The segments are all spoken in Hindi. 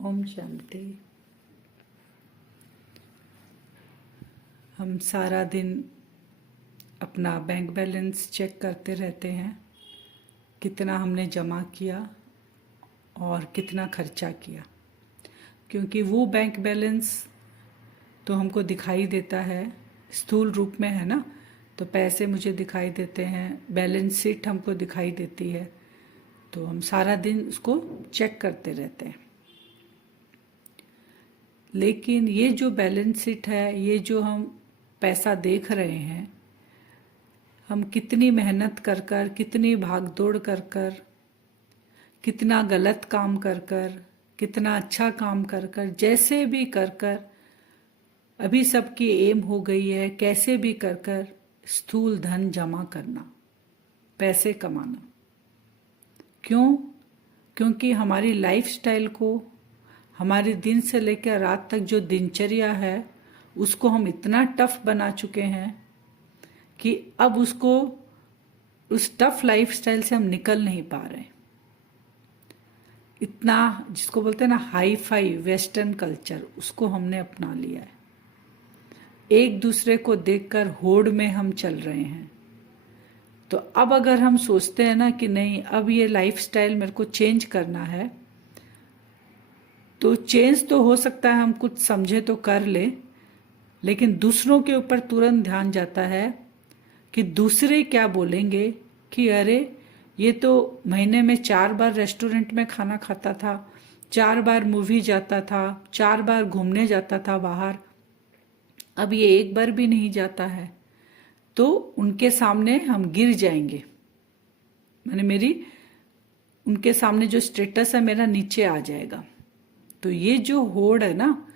ओम शांति। हम सारा दिन अपना बैंक बैलेंस चेक करते रहते हैं, कितना हमने जमा किया और कितना खर्चा किया, क्योंकि वो बैंक बैलेंस तो हमको दिखाई देता है, स्थूल रूप में है ना। तो पैसे मुझे दिखाई देते हैं, बैलेंस शीट हमको दिखाई देती है, तो हम सारा दिन उसको चेक करते रहते हैं। लेकिन ये जो बैलेंस शीट है, ये जो हम पैसा देख रहे हैं, हम कितनी मेहनत कर कर, कितनी भागदौड़ कर कर, कितना गलत काम कर कर, कितना अच्छा काम कर कर, जैसे भी कर कर, अभी सबकी एम हो गई है कैसे भी कर कर स्थूल धन जमा करना, पैसे कमाना। क्यों? क्योंकि हमारी लाइफस्टाइल को, हमारे दिन से लेकर रात तक जो दिनचर्या है, उसको हम इतना टफ बना चुके हैं कि अब उसको, उस टफ लाइफस्टाइल से हम निकल नहीं पा रहे। इतना, जिसको बोलते हैं ना हाई फाई वेस्टर्न कल्चर, उसको हमने अपना लिया है। एक दूसरे को देखकर होड़ में हम चल रहे हैं। तो अब अगर हम सोचते हैं ना कि नहीं, अब ये लाइफस्टाइल मेरे को चेंज करना है, तो चेंज तो हो सकता है हम कुछ समझे तो कर ले, लेकिन दूसरों के ऊपर तुरंत ध्यान जाता है कि दूसरे क्या बोलेंगे, कि अरे ये तो महीने में 4 बार रेस्टोरेंट में खाना खाता था, 4 बार मूवी जाता था, 4 बार घूमने जाता था बाहर, अब ये 1 बार भी नहीं जाता है, तो उनके सामने हम गिर जाएंगे। मैंने मेरी, उनके सामने जो स्टेटस है मेरा नीचे आ जाएगा। तो ये जो होड़ है ना,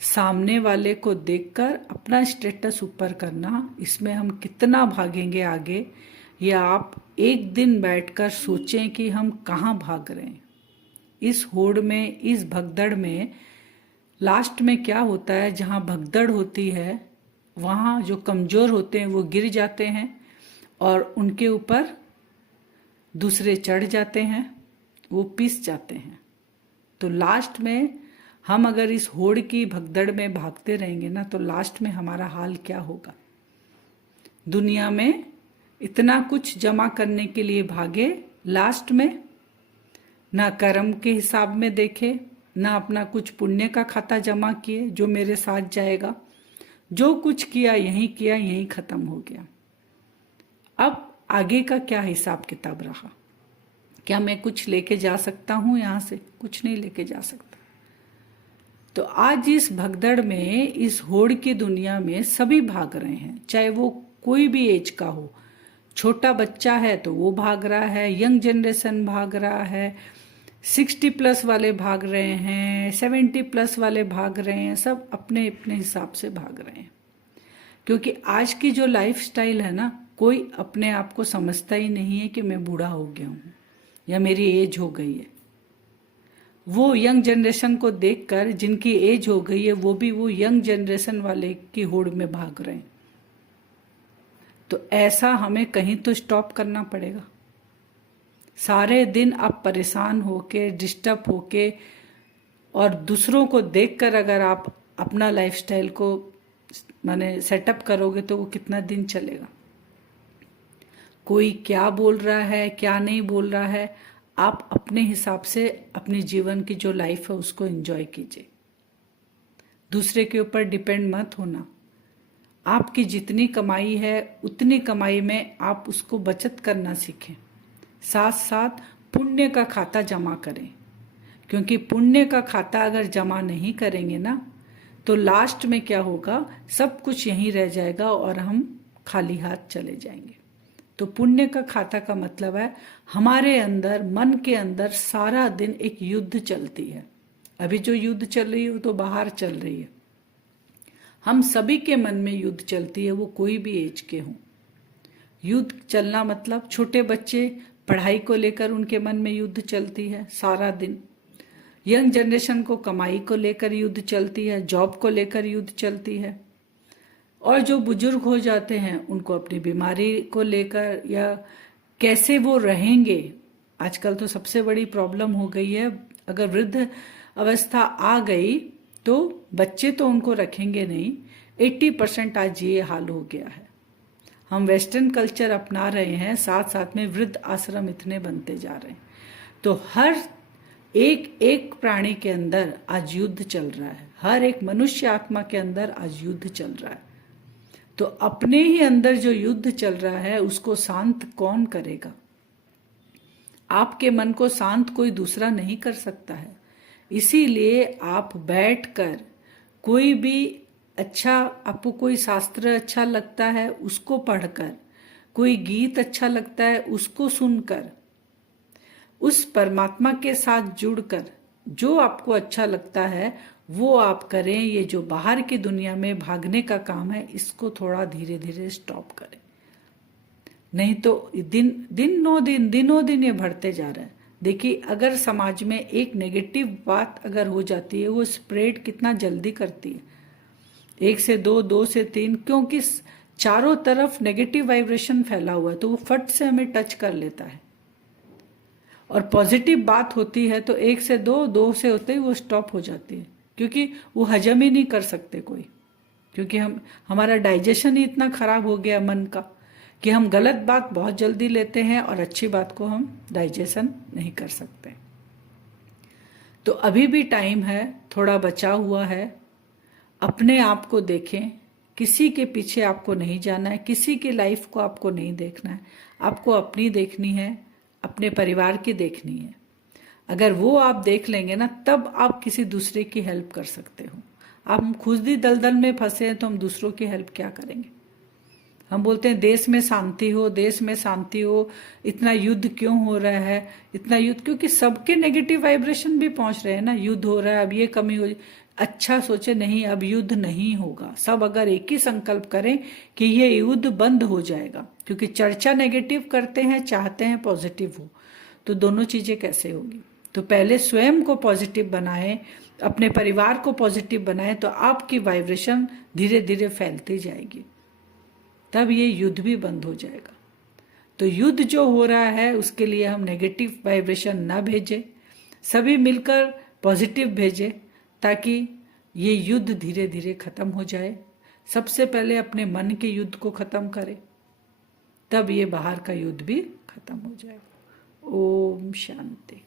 सामने वाले को देखकर अपना स्टेटस ऊपर करना, इसमें हम कितना भागेंगे आगे, या आप एक दिन बैठकर सोचें कि हम कहाँ भाग रहे हैं। इस होड़ में, इस भगदड़ में लास्ट में क्या होता है, जहाँ भगदड़ होती है वहाँ जो कमजोर होते हैं वो गिर जाते हैं और उनके ऊपर दूसरे चढ़ जाते हैं, वो पिस जाते हैं। तो लास्ट में हम अगर इस होड़ की भगदड़ में भागते रहेंगे ना, तो लास्ट में हमारा हाल क्या होगा। दुनिया में इतना कुछ जमा करने के लिए भागे, लास्ट में ना कर्म के हिसाब में देखे, ना अपना कुछ पुण्य का खाता जमा किए जो मेरे साथ जाएगा। जो कुछ किया यहीं किया, यहीं खत्म हो गया। अब आगे का क्या हिसाब किताब रहा? क्या मैं कुछ लेके जा सकता हूं यहां से? कुछ नहीं लेके जा सकता। तो आज इस भगदड़ में, इस होड़ की दुनिया में सभी भाग रहे हैं, चाहे वो कोई भी एज का हो। छोटा बच्चा है तो वो भाग रहा है, यंग जनरेशन भाग रहा है, 60 प्लस वाले भाग रहे हैं, 70 प्लस वाले भाग रहे हैं, सब अपने अपने हिसाब से भाग रहे हैं। क्योंकि आज की जो लाइफस्टाइल है ना, कोई अपने आप को समझता ही नहीं है कि मैं बूढ़ा हो गया हूँ या मेरी एज हो गई है। वो यंग जनरेशन को देखकर, जिनकी एज हो गई है, वो भी वो यंग जनरेशन वाले की होड़ में भाग रहे हैं। तो ऐसा हमें कहीं तो स्टॉप करना पड़ेगा। सारे दिन आप परेशान होके, डिस्टर्ब होके और दूसरों को देखकर अगर आप अपना लाइफस्टाइल को माने सेटअप करोगे, तो वो कितना दिन चलेगा। कोई क्या बोल रहा है, क्या नहीं बोल रहा है, आप अपने हिसाब से अपने जीवन की जो लाइफ है उसको एंजॉय कीजिए। दूसरे के ऊपर डिपेंड मत होना। आपकी जितनी कमाई है उतनी कमाई में आप उसको बचत करना सीखें। साथ साथ पुण्य का खाता जमा करें, क्योंकि पुण्य का खाता अगर जमा नहीं करेंगे ना, तो लास्ट में क्या होगा, सब कुछ यहीं रह जाएगा और हम खाली हाथ चले जाएंगे। तो पुण्य का खाता का मतलब है, हमारे अंदर, मन के अंदर सारा दिन एक युद्ध चलती है। अभी जो युद्ध चल रही है वो तो बाहर चल रही है, हम सभी के मन में युद्ध चलती है, वो कोई भी एज के हों। युद्ध चलना मतलब छोटे बच्चे, पढ़ाई को लेकर उनके मन में युद्ध चलती है सारा दिन। यंग जनरेशन को कमाई को लेकर युद्ध चलती है, जॉब को लेकर युद्ध चलती है। और जो बुजुर्ग हो जाते हैं उनको अपनी बीमारी को लेकर, या कैसे वो रहेंगे। आजकल तो सबसे बड़ी प्रॉब्लम हो गई है अगर वृद्ध अवस्था आ गई तो बच्चे तो उनको रखेंगे नहीं। 80% आज ये हाल हो गया है। हम वेस्टर्न कल्चर अपना रहे हैं, साथ साथ में वृद्ध आश्रम इतने बनते जा रहे हैं। तो हर एक एक प्राणी के अंदर आज युद्ध चल रहा है, हर एक मनुष्य आत्मा के अंदर आज युद्ध चल रहा है। तो अपने ही अंदर जो युद्ध चल रहा है उसको शांत कौन करेगा? आपके मन को शांत कोई दूसरा नहीं कर सकता है। इसीलिए आप बैठकर कोई भी अच्छा, आपको कोई शास्त्र अच्छा लगता है उसको पढ़कर, कोई गीत अच्छा लगता है उसको सुनकर, उस परमात्मा के साथ जुड़कर जो आपको अच्छा लगता है वो आप करें। ये जो बाहर की दुनिया में भागने का काम है इसको थोड़ा धीरे धीरे स्टॉप करें, नहीं तो दिनों दिन ये बढ़ते जा रहा है। देखिए, अगर समाज में एक नेगेटिव बात अगर हो जाती है वो स्प्रेड कितना जल्दी करती है, 1 से 2, 2 से 3, क्योंकि चारों तरफ नेगेटिव वाइब्रेशन फैला हुआ है तो वो फट से हमें टच कर लेता है। और पॉजिटिव बात होती है तो 1 से 2, 2 से होते ही वो स्टॉप हो जाती है, क्योंकि वो हजम ही नहीं कर सकते कोई, क्योंकि हमारा डाइजेशन ही इतना खराब हो गया मन का कि हम गलत बात बहुत जल्दी लेते हैं और अच्छी बात को हम डाइजेशन नहीं कर सकते। तो अभी भी टाइम है, थोड़ा बचा हुआ है। अपने आप को देखें, किसी के पीछे आपको नहीं जाना है, किसी की लाइफ को आपको नहीं देखना है, आपको अपनी देखनी है, अपने परिवार की देखनी है। अगर वो आप देख लेंगे ना तब आप किसी दूसरे की हेल्प कर सकते हो। हम खुद ही दलदल में फंसे हैं तो हम दूसरों की हेल्प क्या करेंगे? हम बोलते हैं देश में शांति हो, देश में शांति हो, इतना युद्ध क्यों हो रहा है, इतना युद्ध, क्योंकि सबके नेगेटिव वाइब्रेशन भी पहुंच रहे हैं ना। युद्ध हो रहा है, अब ये कमी हो, अच्छा सोचे नहीं, अब युद्ध नहीं होगा। सब अगर एक ही संकल्प करें कि ये युद्ध बंद हो जाएगा, क्योंकि चर्चा नेगेटिव करते हैं, चाहते हैं पॉजिटिव हो, तो दोनों चीजें कैसे होगी? तो पहले स्वयं को पॉजिटिव बनाएं, अपने परिवार को पॉजिटिव बनाएं, तो आपकी वाइब्रेशन धीरे धीरे फैलती जाएगी, तब ये युद्ध भी बंद हो जाएगा। तो युद्ध जो हो रहा है उसके लिए हम नेगेटिव वाइब्रेशन ना भेजें, सभी मिलकर पॉजिटिव भेजें, ताकि ये युद्ध धीरे धीरे खत्म हो जाए। सबसे पहले अपने मन के युद्ध को खत्म करें, तब ये बाहर का युद्ध भी खत्म हो जाएगा। ओम शांति।